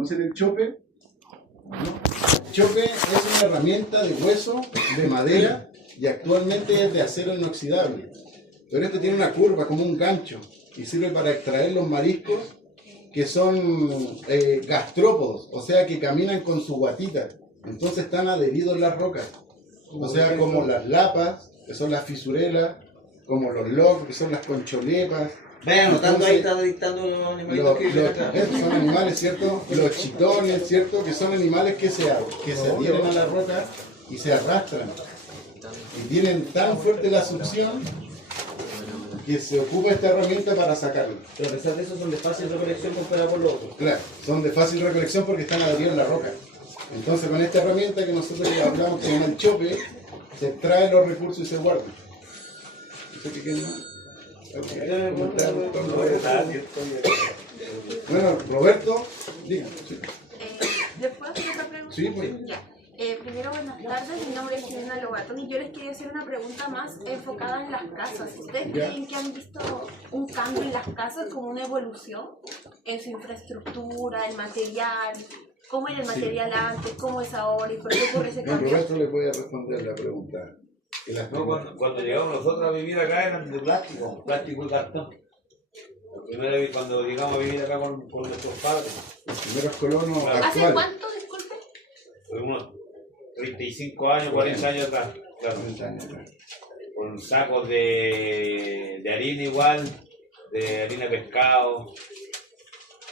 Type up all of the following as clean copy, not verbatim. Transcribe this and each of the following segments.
¿Conocen el chope? ¿No? El chope es una herramienta de hueso, de madera, y actualmente es de acero inoxidable. Pero esto tiene una curva como un gancho y sirve para extraer los mariscos que son gastrópodos, o sea que caminan con su guatita. Entonces están adheridos en las rocas. O sea, como las lapas, que son las fisurelas, como los locos, que son las concholepas. Vean, anotando ahí, está dictando los animalitos que viven acá. Estos son animales, ¿cierto? Los chitones, ¿cierto? Que son animales que se adhieren a la roca y se arrastran. Y tienen tan fuerte la succión que se ocupa esta herramienta para sacarlo. Pero a pesar de eso son de fácil recolección comparado con los otros. Claro, son de fácil recolección porque están adheridos en la roca. Entonces con esta herramienta que nosotros hablamos que se llama el chope, se extraen los recursos y se guardan. ¿Eso qué queda? Bueno, Roberto, dígame. Sí. ¿Les puedo hacer otra pregunta? Sí, pues. Ya. Primero, buenas tardes, mi nombre es Jimena Lobatón y yo les quería hacer una pregunta más enfocada en las casas. ¿Ustedes creen que han visto un cambio en las casas, como una evolución en su infraestructura, el material? ¿Cómo era el material antes? ¿Cómo es ahora? ¿Y por qué ocurre ese cambio? Roberto le puede responder la pregunta. No, cuando llegamos nosotros a vivir acá eran de plástico y cartón. La primera vez cuando llegamos a vivir acá con nuestros padres. Los primeros colonos Claro. ¿Hace actuales. cuánto, disculpe? Fue unos 35 años, 40 años atrás. Claro. 40 años atrás. Con sacos de harina igual, de harina de pescado.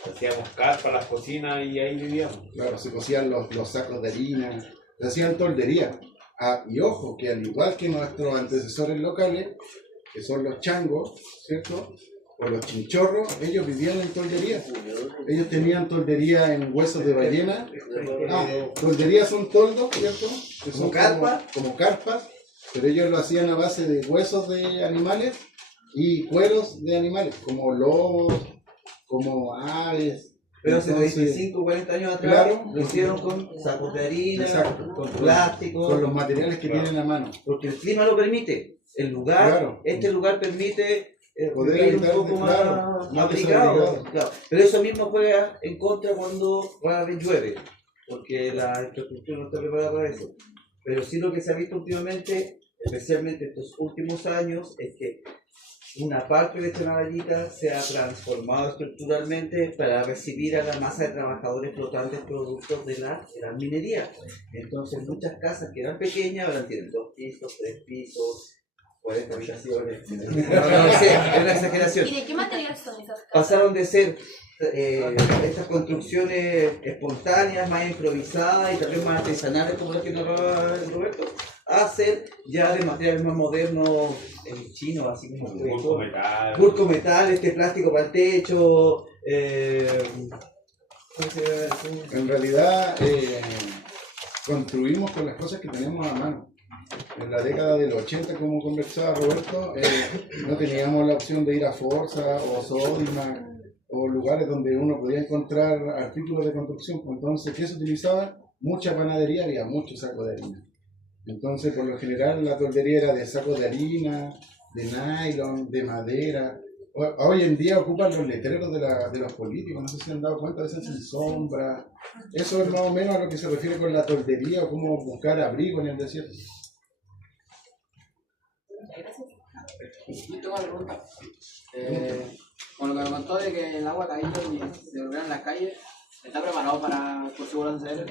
Hacíamos carpas en las cocinas y ahí vivíamos. Claro, se cocían los sacos de harina, se hacían toldería. Ah, y ojo, que al igual que nuestros antecesores locales, que son los changos, ¿cierto? O los chinchorros, ellos vivían en toldería. Ellos tenían toldería en huesos de ballena. Toldería son toldos, ¿cierto? Que son como carpas, pero ellos lo hacían a base de huesos de animales y cueros de animales, como lobos, como aves. Pero hace Entonces, 25, 40 años atrás, claro, lo hicieron con sacos de harina, exacto, con plástico, con los materiales que tienen a mano. porque el clima lo permite. El lugar, Claro. este lugar permite Poder vivir un habitar, poco claro, más desabrigado. abrigado. Claro. Pero eso mismo juega en contra cuando rara vez llueve, porque la infraestructura no está preparada para eso. Pero sí lo que se ha visto últimamente, especialmente estos últimos años, es que una parte de esta navallita se ha transformado estructuralmente para recibir a la masa de trabajadores flotantes productos de la minería. Entonces muchas casas que eran pequeñas ahora tienen 2 pisos, 3 pisos, 40 habitaciones. No sé, es una exageración. ¿Y de qué material son esas casas? Pasaron de ser estas construcciones espontáneas, más improvisadas y también más artesanales, como las que narraba Roberto, a ser ya de materiales más modernos, chinos, así como burco metal, este plástico para el techo. En realidad, construimos con las cosas que tenemos a mano. En la década del 80, como conversaba Roberto, no teníamos la opción de ir a Forza o Sodimac o lugares donde uno podía encontrar artículos de construcción. Entonces, ¿qué se utilizaba? Mucha panadería, había muchos sacos de harina. Entonces, por lo general, la toldería era de sacos de harina, de nylon, de madera. Hoy en día ocupan los letreros de los políticos, no sé si se han dado cuenta, a veces sin sombra. Eso es más o menos a lo que se refiere con la toldería o cómo buscar abrigo en el desierto. Yo tengo una pregunta. Con lo que me contó de que el agua caía y se volvía en las calles, ¿está preparado para por seguro hacer eso?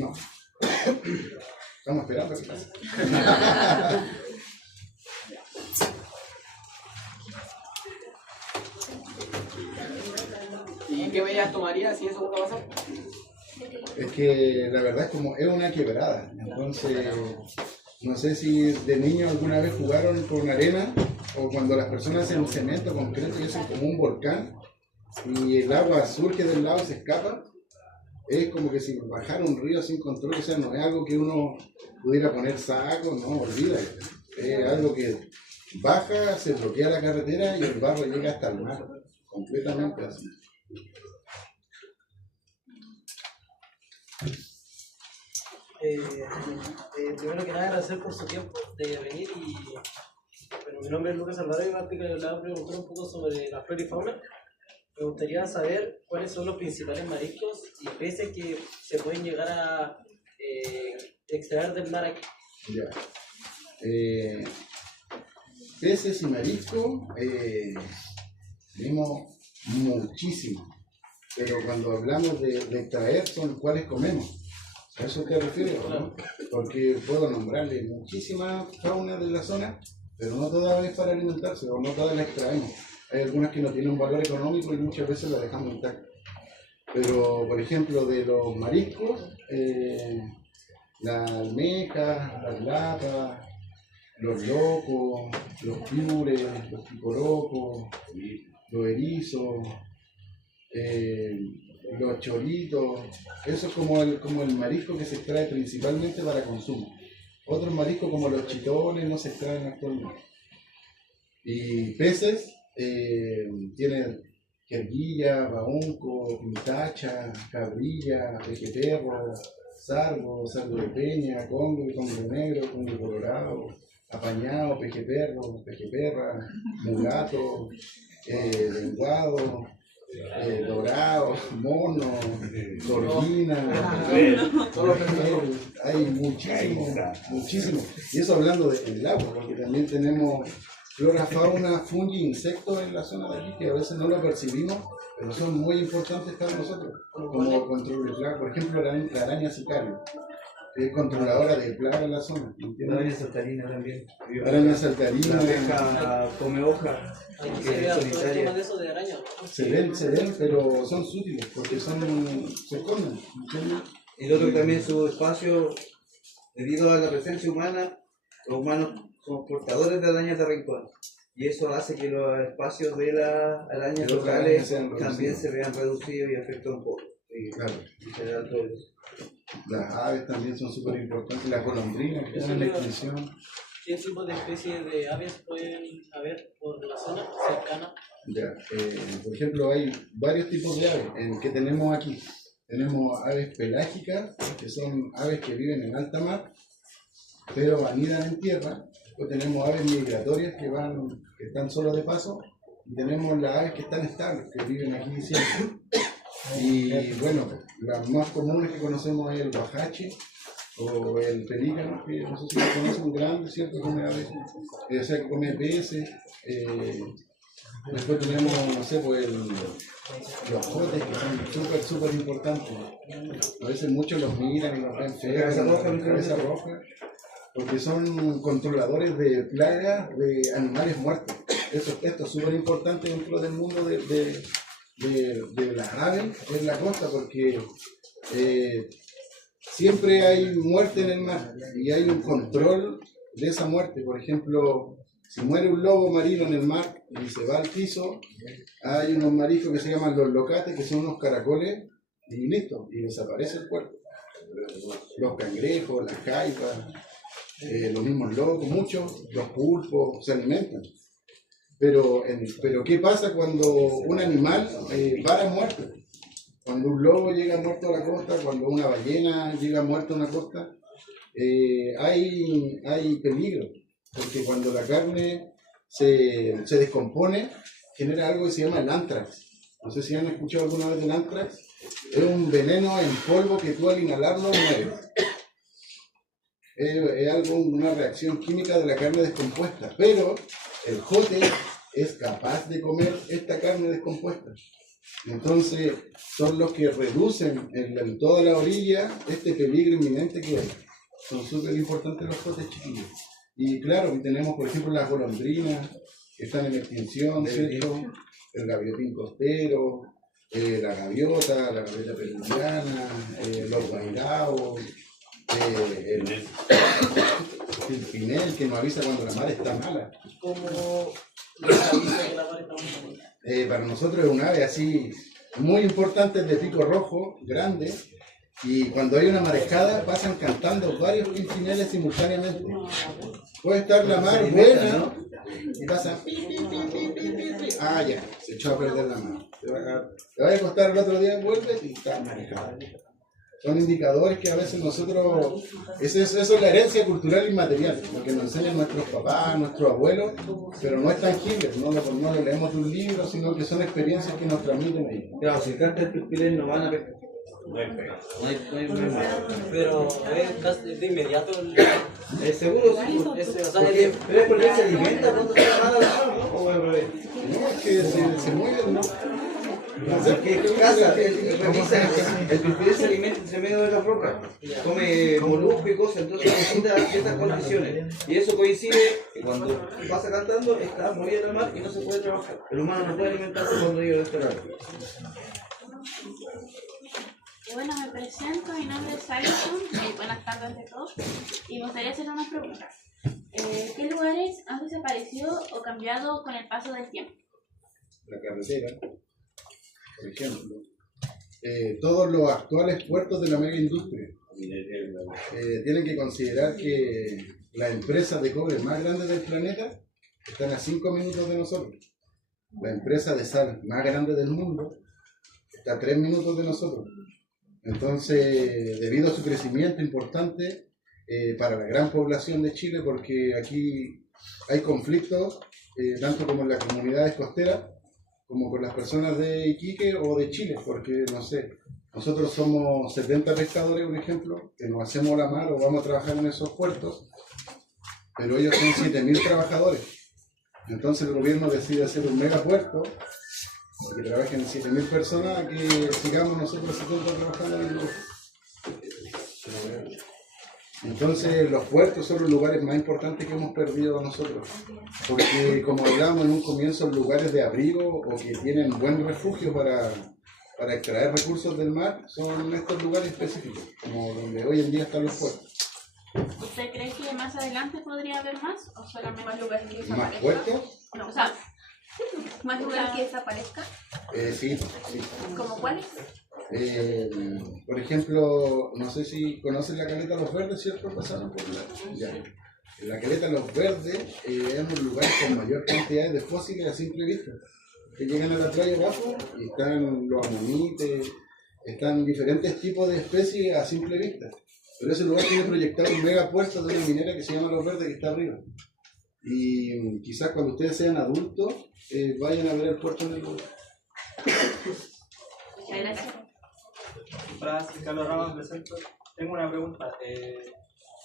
No. Estamos esperando que pase. ¿Y qué medidas tomaría si eso vuelve a pasar? Es que la verdad es una quebrada. Entonces, no sé si de niños alguna vez jugaron con arena o cuando las personas hacen cemento, concreto y hacen como un volcán y el agua surge del lado y se escapa. Es como que si bajara un río sin control, o sea, no es algo que uno pudiera poner saco, no, olvídalo. Es algo que baja, se bloquea la carretera y el barro llega hasta el mar, completamente así. Primero que nada, agradecer por su tiempo de venir y bueno, mi nombre es Lucas Salvador y le voy a preguntar un poco sobre la flora y fauna. Me gustaría saber cuáles son los principales mariscos y peces que se pueden llegar a extraer del mar aquí. Ya. Peces y mariscos, vimos muchísimo, pero cuando hablamos de extraer son los cuales comemos. ¿A eso te refieres, no? Porque puedo nombrarle muchísima fauna de la zona, pero no todas es para alimentarse, o no todas las extraemos. Hay algunas que no tienen un valor económico y muchas veces las dejamos intactas. Pero, por ejemplo, de los mariscos, las almejas, las lapas, los locos, los piures, los picorocos, los erizos, los choritos, eso es como el marisco que se extrae principalmente para consumo. Otros mariscos como los chitones no se extraen actualmente. Y peces tienen jerguilla, baunco, pintacha, cabrilla, pejeperro, sargo de peña, congre negro, congre colorado, apañado, pejeperro, pejeperra, mulato, lenguado, dorado, mono, corvina, hay muchísimo. Y eso hablando del agua, porque también tenemos flora, fauna, fungi, insectos en la zona de aquí que a veces no lo percibimos, pero son muy importantes para nosotros, como control de plaga. Por ejemplo, la araña sicario, que es controladora de plaga en la zona. La araña saltarina también. Araña saltarina. La abeja come hoja. Se ve todo el tema de eso de araña. Se ven, pero son sutiles, porque se esconden. Y lo otro que también su espacio, debido a la presencia humana, los humanos somos portadores de arañas de rincón. Y eso hace que los espacios de las arañas locales también se vean reducidos y afectan un poco. Claro. En general todo eso. Las aves también son súper importantes, las golondrinas que están en la extinción. ¿Qué tipo de especies de aves pueden haber por la zona cercana? Ya, por ejemplo, hay varios tipos de aves que tenemos aquí. Tenemos aves pelágicas, que son aves que viven en alta mar, pero anidan en tierra. Después tenemos aves migratorias que están solo de paso. Y tenemos las aves que están estables, que viven aquí siempre. Y bueno, las más comunes que conocemos es el guajache o el pelícano, que no sé si lo conocen, grande, ¿cierto? Come aves, o sea, que come peces. Después tenemos, no sé, pues los jotes, que son súper importantes. A veces muchos los miran y los ven feos, cabeza roja, porque son controladores de plagas de animales muertos. Esto es súper importante dentro del mundo de las aves en la costa, porque siempre hay muerte en el mar y hay un control de esa muerte. Por ejemplo, si muere un lobo marino en el mar y se va al piso, hay unos mariscos que se llaman los locates, que son unos caracoles, y listo, y desaparece el cuerpo. Los cangrejos, las jaipas, los mismos lobos, muchos, los pulpos, se alimentan. Pero ¿qué pasa cuando un animal vara muerto? Cuando un lobo llega muerto a la costa, cuando una ballena llega muerta a una costa, hay peligro. Porque cuando la carne se descompone, genera algo que se llama el antrax. No sé si han escuchado alguna vez del antrax. Es un veneno en polvo que tú al inhalarlo mueres. Es una reacción química de la carne descompuesta. Pero el jote es capaz de comer esta carne descompuesta. Entonces son los que reducen en toda la orilla este peligro inminente que hay. Son súper importantes los jotes chiquillos. Y claro, tenemos por ejemplo las golondrinas que están en extinción, ¿cierto? El gaviotín costero, la gaviota peruviana, los guairaos, el pinel que nos avisa cuando la mar está mala. ¿Cómo les avisa que la mar está mala? Para nosotros es un ave así muy importante, de pico rojo, grande. Y cuando hay una marejada pasan cantando varios pinchineles simultáneamente. Puede estar la mar buena y pasa pi, pi, pi, pi, pi, pi, pi. Ah, ya, se echó a perder la mar. Te va a acostar el otro día, vuelves y está marejada. Son indicadores que a veces nosotros, eso es la herencia cultural inmaterial, lo que nos enseñan nuestros papás, nuestros abuelos, pero no es tangible, no lo leemos de un libro, sino que son experiencias que nos transmiten ellos. Claro, si canta el pipilén no van a pescar. No hay pega. No hay problema. Pero es de inmediato Seguro sí, o sea, pero es porque él se alimenta cuando se va a la mano, ¿no? O al revés. No, es que se mueven, ¿no? ¿Qué casa? Él revisa, el pipí se alimenta entre medio de las rocas, come molusco y cosas, entonces necesita ciertas condiciones. Y eso coincide que cuando pasa cantando está muy en el mar y no se puede trabajar. El humano no puede alimentarse cuando llega a este horario. Bueno, me presento, mi nombre es Alison, buenas tardes ante todos, y me gustaría hacer unas preguntas. ¿Qué lugares han desaparecido o cambiado con el paso del tiempo? La carretera, por ejemplo. Todos los actuales puertos de la mega industria tienen que considerar que las empresas de cobre más grandes del planeta están a 5 minutos de nosotros. La empresa de sal más grande del mundo está a 3 minutos de nosotros. Entonces, debido a su crecimiento importante para la gran población de Chile, porque aquí hay conflictos, tanto como en las comunidades costeras, como con las personas de Iquique o de Chile, porque, no sé, nosotros somos 70 pescadores, por ejemplo, que nos hacemos la mar o vamos a trabajar en esos puertos, pero ellos son 7.000 trabajadores. Entonces el gobierno decide hacer un megapuerto que trabajen 7.000 personas, que sigamos nosotros 70 trabajando en el lugar. Entonces los puertos son los lugares más importantes que hemos perdido nosotros, porque como hablábamos en un comienzo, lugares de abrigo o que tienen buen refugio para extraer recursos del mar son estos lugares específicos, como donde hoy en día están los puertos. ¿Usted cree que más adelante podría haber más o solamente ¿Más lugares que ¿Más desaparezcan? puertos? No, O sea, ¿más lugares que desaparezcan? Sí. ¿Como cuáles? Por ejemplo, no sé si conocen la caleta Los Verdes, ¿cierto? Pasaron por ya. La caleta Los Verdes es un lugar con mayor cantidad de fósiles a simple vista, que llegan a la playa abajo y están los amonites, están diferentes tipos de especies a simple vista. Pero ese lugar tiene proyectado un megapuerto de una minera que se llama Los Verdes, que está arriba. Y quizás cuando ustedes sean adultos vayan a ver el puerto en el lugar. muchas gracias. Hola, soy Carlos Ramos, me presento. Tengo una pregunta.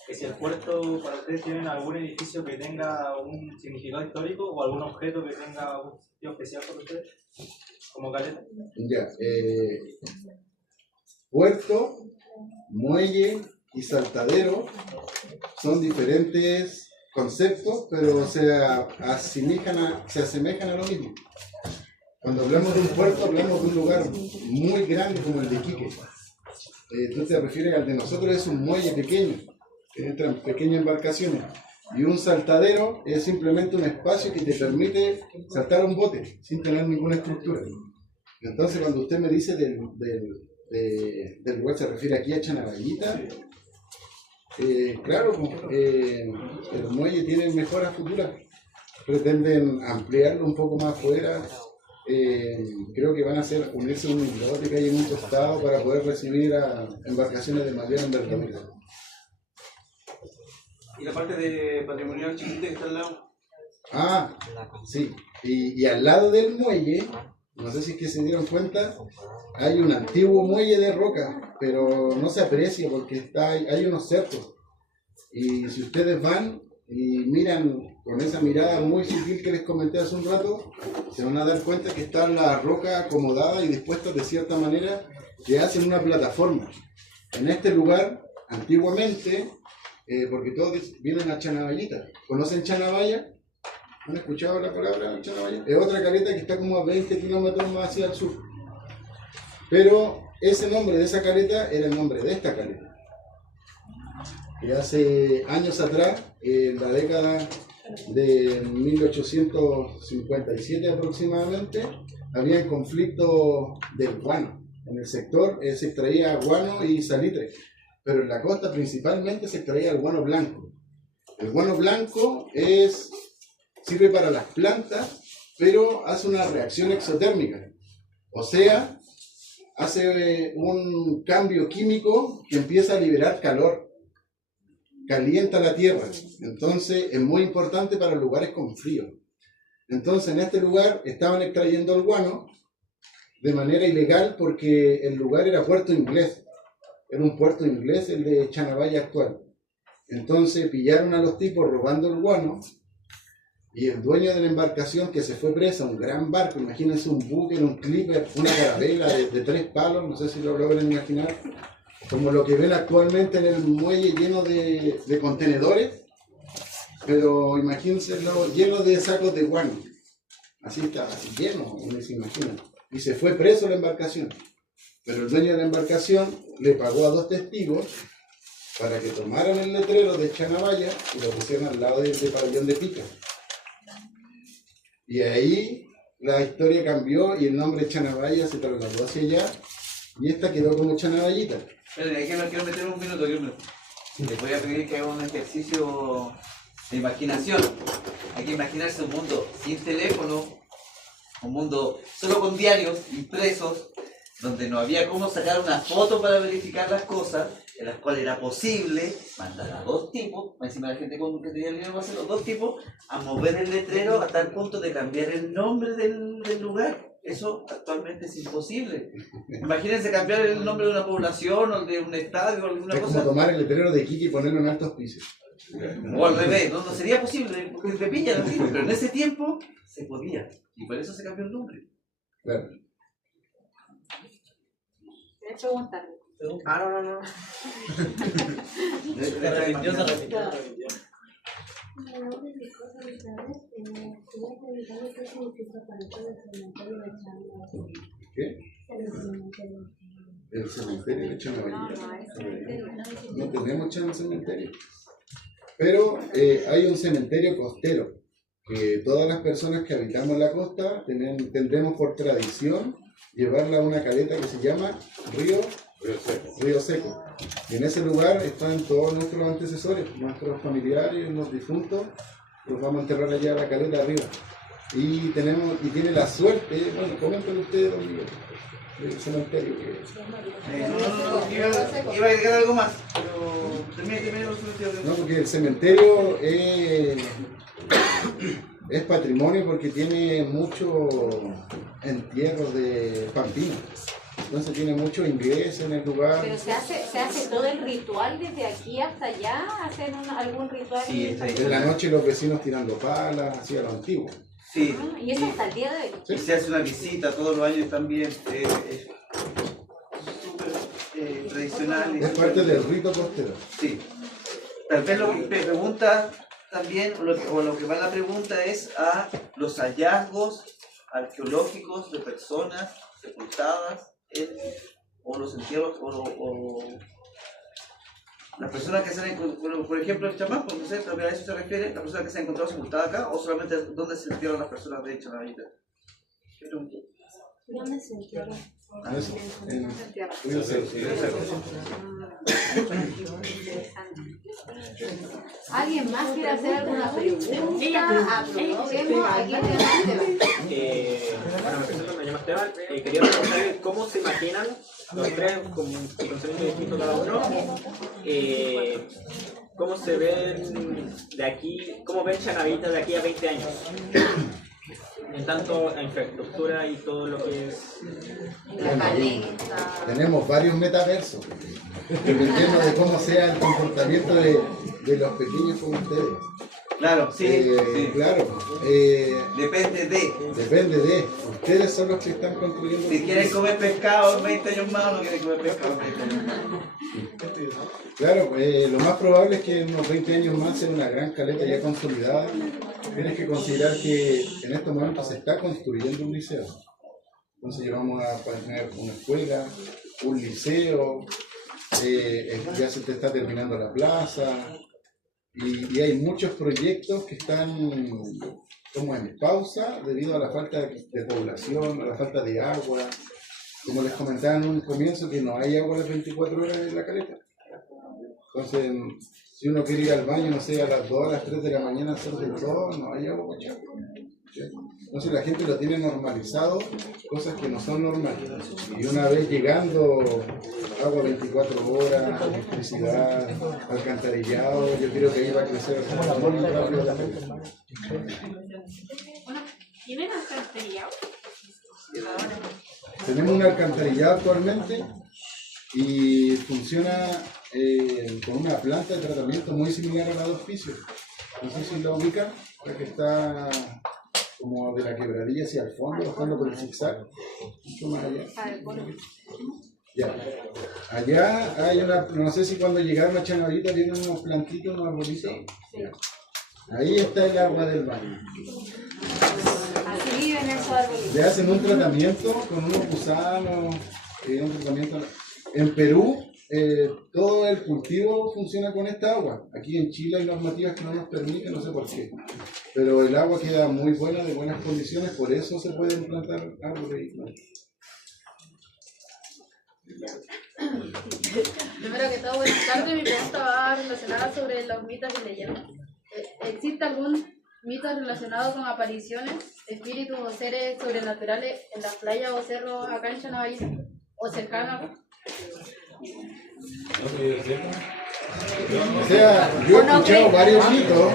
Que si el puerto, para ustedes, tienen algún edificio que tenga un significado histórico o algún objeto que tenga un sitio especial para ustedes, como caleta. Ya, puerto, muelle y saltadero son diferentes conceptos, pero se asemejan a lo mismo. Cuando hablamos de un puerto, hablamos de un lugar muy grande como el de Iquique. Tú te refieres al de nosotros, es un muelle pequeño, que entran pequeñas embarcaciones. Y un saltadero es simplemente un espacio que te permite saltar a un bote sin tener ninguna estructura. Entonces, cuando usted me dice del lugar, se refiere aquí a Chanaballita. Claro, el muelle tiene mejoras futuras. Pretenden ampliarlo un poco más afuera. Creo que van a unirse a un islote que hay en un costado para poder recibir a embarcaciones de mayor envergadura. ¿Y la parte de patrimonial chiquita que está al lado? Ah, sí. Y al lado del muelle, no sé si es que se dieron cuenta, hay un antiguo muelle de roca, pero no se aprecia porque hay unos cercos. Y si ustedes van y miran con esa mirada muy sutil que les comenté hace un rato, se van a dar cuenta que está la roca acomodada y dispuesta de cierta manera que hacen una plataforma. En este lugar, antiguamente, porque todos vienen a Chanaballita. ¿Conocen Chanabaya? ¿Han escuchado la palabra Chanabaya? Es otra caleta que está como a 20 kilómetros más hacia el sur. Pero ese nombre de esa caleta era el nombre de esta caleta. Que hace años atrás, en la década de 1857 aproximadamente, había conflicto del guano. En el sector se extraía guano y salitre, pero en la costa principalmente se extraía el guano blanco. El guano blanco sirve para las plantas, pero hace una reacción exotérmica. O sea, hace un cambio químico que empieza a liberar calor. Calienta la tierra, entonces es muy importante para lugares con frío. Entonces en este lugar estaban extrayendo el guano de manera ilegal porque el lugar era puerto inglés. Era un puerto inglés el de Chanabaya actual. Entonces pillaron a los tipos robando el guano y el dueño de la embarcación que se fue presa, un gran barco, imagínense un buque, un clipper, una carabela de 3 palos, no sé si lo logran imaginar, como lo que ven actualmente en el muelle lleno de contenedores, pero imagínense lleno de sacos de guano. Así está, así lleno, uno se imagina. Y se fue preso la embarcación. Pero el dueño de la embarcación le pagó a 2 testigos para que tomaran el letrero de Chanabaya y lo pusieran al lado del pabellón de Pica. Y ahí la historia cambió y el nombre Chanabaya se trasladó hacia allá y esta quedó como Chanabayita. Pero aquí me quiero meter un minuto. Les voy a pedir que hagan un ejercicio de imaginación. Hay que imaginarse un mundo sin teléfono, un mundo solo con diarios impresos, donde no había cómo sacar una foto para verificar las cosas, en las cuales era posible mandar a 2 tipos, encima de la gente que tenía el dinero para hacerlo, 2 tipos, a mover el letrero a tal punto de cambiar el nombre del lugar. Eso actualmente es imposible. Imagínense cambiar el nombre de una población o de un estadio o alguna es cosa. Como tomar el letrero de Iquique y ponerlo en altos pisos. O al revés, no sería posible, porque te pillan así, pero en ese tiempo se podía. Y por eso se cambió el nombre. Claro. ¿Quieres preguntarle? No. Se arrepintió. ¿Qué? El cementerio de Chanabaya. No tenemos cementerio. Pero hay un cementerio costero que todas las personas que habitamos la costa tendremos por tradición llevarla a una caleta que se llama Río Seco. Y en ese lugar están todos nuestros antecesores, nuestros familiares, los difuntos, los vamos a enterrar allá a la caleta arriba. Y tiene la suerte, bueno, comenten ustedes, don Miguel, del cementerio que iba a agregar algo más, pero termine los cementerios. No, porque el cementerio es patrimonio porque tiene muchos entierros de pampinos. Entonces tiene mucho ingreso en el lugar. Pero se hace todo el ritual desde aquí hasta allá, hacen algún ritual. Sí, en la noche los vecinos tirando palas, así a lo antiguo. Sí. Y eso hasta el día de hoy. Sí. Se hace una visita todos los años también. Es súper tradicional. Es parte del rito costero. Sí. Tal vez lo que pregunta también, o lo que va la pregunta es a los hallazgos arqueológicos de personas sepultadas o los entierros o las personas que se han encontrado, por ejemplo, el chamaco, no sé, a eso se refiere, las personas que se han encontrado sepultadas acá o solamente dónde se entierran las personas de Chanabaya. ¿Dónde se entierran? Eso, en Río Seco. ¿Alguien más quiere hacer alguna pregunta? Aprovechemos, aquí tenemos Bueno, me presento, me llamo Esteban. Quería preguntarle cómo se imaginan los tres, con conocimiento distinto cada uno, cómo se ven de aquí, cómo ven Chanabita de aquí a 20 años. En tanto la infraestructura y todo lo que es la caleta. Tenemos varios metaversos, dependiendo de cómo sea el comportamiento de los pequeños como ustedes. Claro, sí. Claro. Depende de. Ustedes son los que están construyendo. Si quieren comer pescado en 20 años más o no quieren comer pescado en 20 años más. Claro, lo más probable es que en unos 20 años más sea una gran caleta ya consolidada. Tienes que considerar que en estos momentos se está construyendo un liceo. Entonces llevamos a tener una escuela, un liceo, ya se te está terminando la plaza. Y hay muchos proyectos que están como en pausa debido a la falta de población, a la falta de agua. Como les comentaba en un comienzo, que no hay agua las 24 horas en la caleta. Entonces, si uno quiere ir al baño, no sé, a las 2, a las 3 de la mañana, hacer de todo, no hay agua. Entonces la gente lo tiene normalizado, cosas que no son normales. Y una vez llegando, agua 24 horas, electricidad, alcantarillado, yo creo que ahí va a crecer muy rápidamente. ¿Tienen alcantarillado? tenemos un alcantarillado actualmente y funciona con una planta de tratamiento muy similar a la de Hospicio. No sé si la ubican, la que está como de la quebradilla hacia el fondo, bajando por el zigzag, mucho más allá. Ya. Allá hay una, no sé si cuando llegaron a Chanavita vienen unos plantitos, unos arbolitos. Ya. Ahí está el agua del baño. Así viven esos arbolitos. Le hacen un tratamiento con unos gusanos, un tratamiento. En Perú, todo el cultivo funciona con esta agua. Aquí en Chile hay normativas que no nos permiten, no sé por qué. Pero el agua queda muy buena, de buenas condiciones, por eso se pueden plantar árboles. Primero que todo, buenas tardes. Mi pregunta va relacionada sobre los mitos y leyendas. ¿Existe algún mito relacionado con apariciones, espíritus o seres sobrenaturales en las playas o cerros acá en Chanavallita o cercanos? O sea, yo he escuchado varios mitos,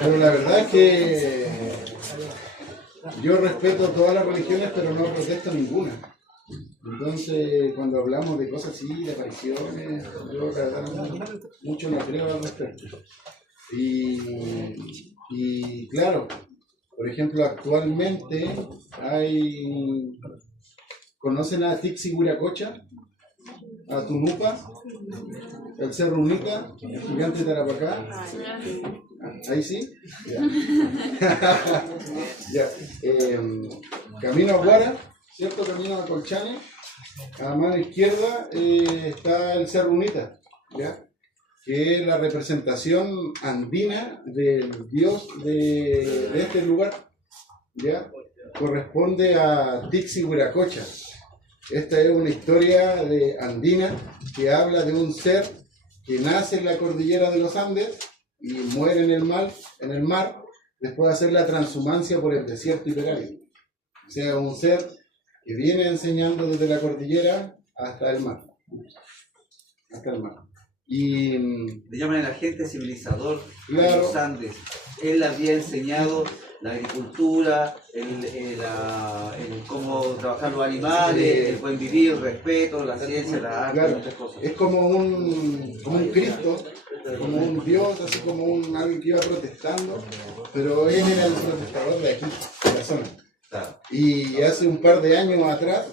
pero la verdad es que yo respeto todas las religiones, pero no protesto ninguna. Entonces, cuando hablamos de cosas así, de apariciones, yo la verdad mucho no creo al respecto. Y claro, por ejemplo, actualmente hay... ¿Conocen a Tixi Huiracocha? A Tunupa, el Cerro Unica, el gigante de Tarapacá. Ahí sí. Ya. Ya. Camino a Guara, ¿cierto? Camino a Colchane. A mano izquierda está el Cerro Unita, ¿ya? Que es la representación andina del dios de este lugar, ¿ya? Corresponde a Tixi Huiracocha. Esta es una historia andina que habla de un ser que nace en la cordillera de los Andes y muere en el mar, después de hacer la transhumancia por el desierto hiperárico. O sea, un ser que viene enseñando desde la cordillera hasta el mar. Y le llaman el agente civilizador de claro, los Andes. Él había enseñado la agricultura, el cómo trabajar los animales, el buen vivir, el respeto, la ciencia, la arte, claro, muchas cosas. es como un Cristo, como un Dios, así como alguien que iba protestando, pero él era el protestador de aquí, de la zona. Claro. Y hace un par de años atrás,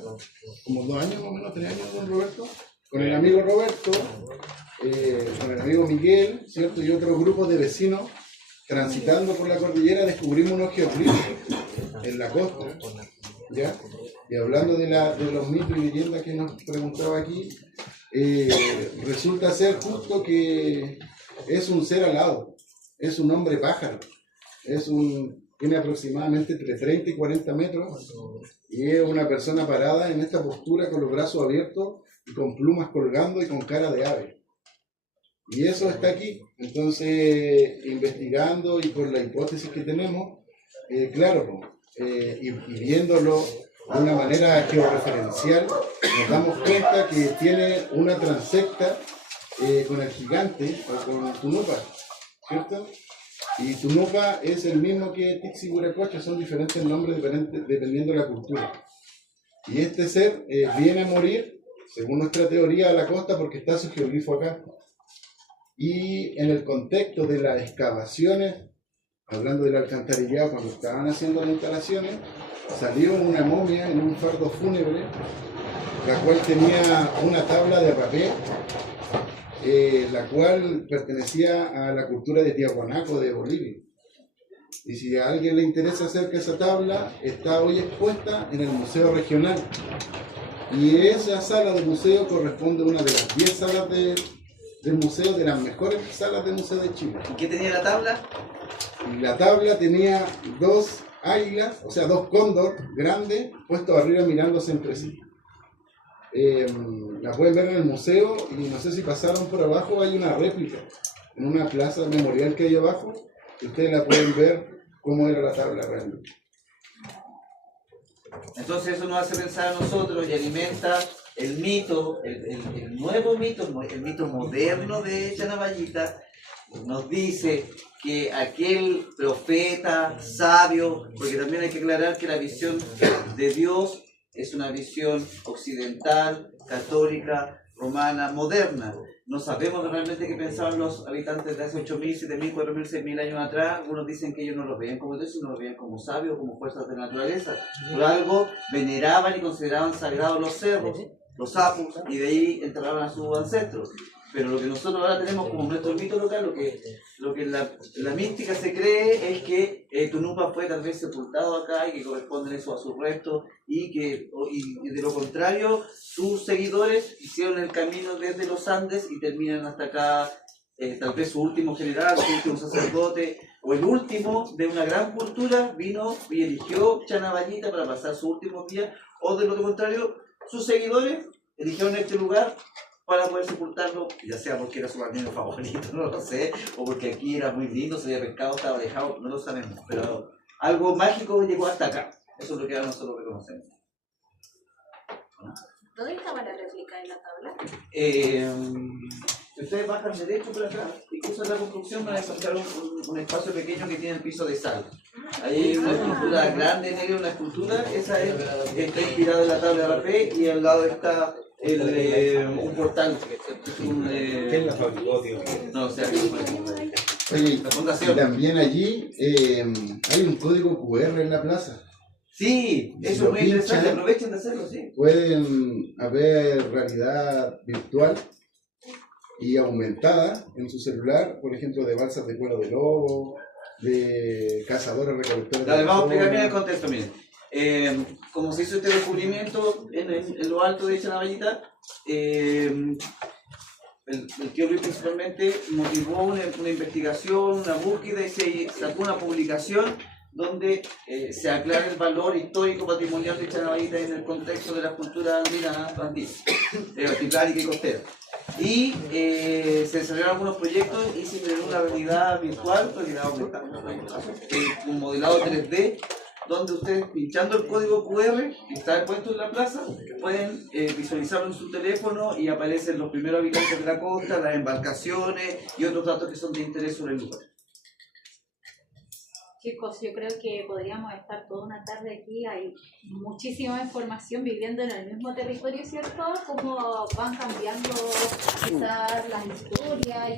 como 2 años más o menos, 3 años con Roberto, con el amigo Roberto, con el amigo Miguel, ¿cierto? Y otro grupo de vecinos, transitando por la cordillera, descubrimos unos geoglifos en la costa, ¿ya? Y hablando de los mitos y leyendas que nos preguntaba aquí, resulta ser justo que es un ser alado, es un hombre pájaro, tiene aproximadamente entre 30 y 40 metros y es una persona parada en esta postura con los brazos abiertos y con plumas colgando y con cara de ave. Y eso está aquí. Entonces, investigando y por la hipótesis que tenemos, claro, y viéndolo de una manera georreferencial, nos damos cuenta que tiene una transecta con el gigante, o con Tunupa, ¿cierto? Y Tunupa es el mismo que Tixi Huiracocha, son diferentes nombres dependiendo de la cultura. Y este ser viene a morir, según nuestra teoría, a la costa porque está su geoglifo acá. Y en el contexto de las excavaciones, hablando del alcantarillado, cuando estaban haciendo las instalaciones, salió una momia en un fardo fúnebre, la cual tenía una tabla de rapé, la cual pertenecía a la cultura de Tiahuanaco de Bolivia. Y si a alguien le interesa acerca de esa tabla, está hoy expuesta en el Museo Regional. Y esa sala de museo corresponde a una de las 10 salas del museo, de las mejores salas de museo de Chile. ¿Y qué tenía la tabla? Y la tabla tenía 2 águilas, o sea, 2 cóndor grandes, puestos arriba mirándose entre sí. La pueden ver en el museo y no sé si pasaron por abajo, hay una réplica en una plaza memorial que hay abajo, y ustedes la pueden ver cómo era la tabla realmente. Entonces eso nos hace pensar a nosotros y alimenta el mito, el nuevo mito, el mito moderno de Chanavallita. Nos dice que aquel profeta, sabio, porque también hay que aclarar que la visión de Dios es una visión occidental, católica, romana, moderna. No sabemos realmente qué pensaban los habitantes de hace 8.000, 7.000, 4.000, 6.000 años atrás. Algunos dicen que ellos no los veían como dioses, sino los veían como sabios, como fuerzas de la naturaleza. Por algo veneraban y consideraban sagrados los cerros, los apus, y de ahí enterraban a sus ancestros. Pero lo que nosotros ahora tenemos como nuestro mito local, lo que en la mística se cree es que Tunumpa fue tal vez sepultado acá y que corresponde eso a sus restos, y de lo contrario sus seguidores hicieron el camino desde los Andes y terminan hasta acá, tal vez su último general, su último sacerdote o el último de una gran cultura vino y eligió Chanaballita para pasar sus últimos días, o de lo contrario sus seguidores eligieron este lugar para poder sepultarlo, ya sea porque era su balneario favorito, no lo sé, o porque aquí era muy lindo, se había pescado, estaba alejado, no lo sabemos, pero algo mágico llegó hasta acá. Eso es lo que ahora nosotros reconocemos. ¿Dónde estaba la réplica de la tabla? Ustedes bajan derecho por acá y cruzan la construcción para encontrar un espacio pequeño que tiene el piso de sal. Ahí hay una escultura grande, negra, una escultura, esa está inspirada en la tabla de rapé, y al lado está un portal. ¿Qué es la fabricó, tío? No, o sea, Oye, la fundación. y también allí hay un código QR en la plaza. Sí, eso es muy interesante, aprovechen de hacerlo, sí. Pueden haber realidad virtual y aumentada en su celular, por ejemplo, de balsas de cuero de lobo, de cazadores recolectores. Dale, vamos a explicar bien el contexto, miren. Como se hizo este descubrimiento en lo alto de Chanaballita, el tío Luis principalmente motivó una investigación, una búsqueda, y se sacó una publicación donde se aclara el valor histórico patrimonial de Chanaballita en el contexto de la cultura andina antigua, altiplánica y costera. Y se desarrollaron algunos proyectos y se creó una realidad virtual, realidad aumentada, un modelado 3D, donde ustedes, pinchando el código QR que está puesto en la plaza, pueden visualizarlo en su teléfono y aparecen los primeros habitantes de la costa, las embarcaciones y otros datos que son de interés sobre el lugar. Chicos, yo creo que podríamos estar toda una tarde aquí, hay muchísima información viviendo en el mismo territorio, ¿cierto? Cómo van cambiando quizás las historias.